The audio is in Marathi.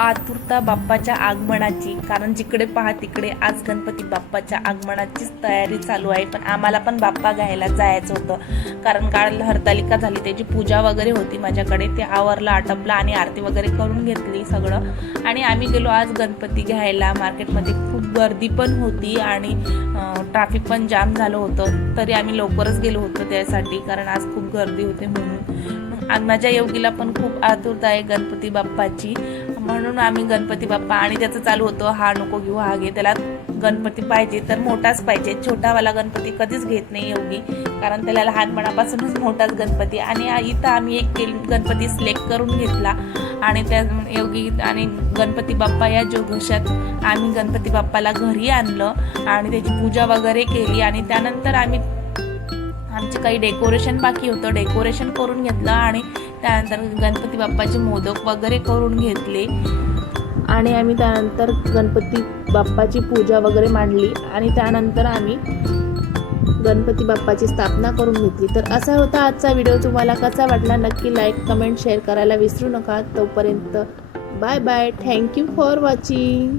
आतुरता बाप्पाच्या आगमनाची, कारण जिकडे पहा तिकडे आज गणपती बाप्पाच्या आगमनाचीच तयारी चालू आहे। पण आम्हाला पण बाप्पा घ्यायला जायचं होतं, कारण काल हरतालिका झाली, त्याची पूजा वगैरे होती माझ्याकडे, ते आवरलं आटपलं आणि आरती वगैरे करून घेतली सगळं, आणि आम्ही गेलो आज गणपती घ्यायला। मार्केटमध्ये खूप गर्दी पण होती आणि ट्रॅफिक पण जाम झालं होतं, तरी आम्ही लवकरच गेलो होतो त्यासाठी, कारण आज खूप गर्दी होते म्हणून। माझ्या योगीला पण खूप आतुरता आहे गणपती बाप्पाची, म्हणून आम्ही गणपती बाप्पा, आणि त्याचं चालू होतं हा नको घेऊ हा घे, त्याला गणपती पाहिजे तर मोठाच पाहिजे, छोटावाला गणपती कधीच घेत नाही योगी, कारण त्याला लहानपणापासूनच मोठाच गणपती। आणि इथं आम्ही एक गणपती सिलेक्ट करून घेतला, आणि त्या योगी आणि गणपती बाप्पा या जोगशात आम्ही गणपती बाप्पाला घरी आणलं आणि त्याची पूजा वगैरे केली, आणि त्यानंतर आमचे काही डेकोरेशन बाकी होतं, डेकोरेशन करून घेतलं, आणि त्यानंतर गणपती बाप्पाचे मोदक वगैरे करून घेतले, आणि आम्ही त्यानंतर गणपती बाप्पाची पूजा वगैरे मांडली, आणि त्यानंतर आम्ही गणपती बाप्पाची स्थापना करून घेतली। तर असा होता आजचा व्हिडिओ। तुम्हाला कसा वाटला नक्की लाईक कमेंट शेअर करायला विसरू नका। तोपर्यंत bye bye, thank you for watching.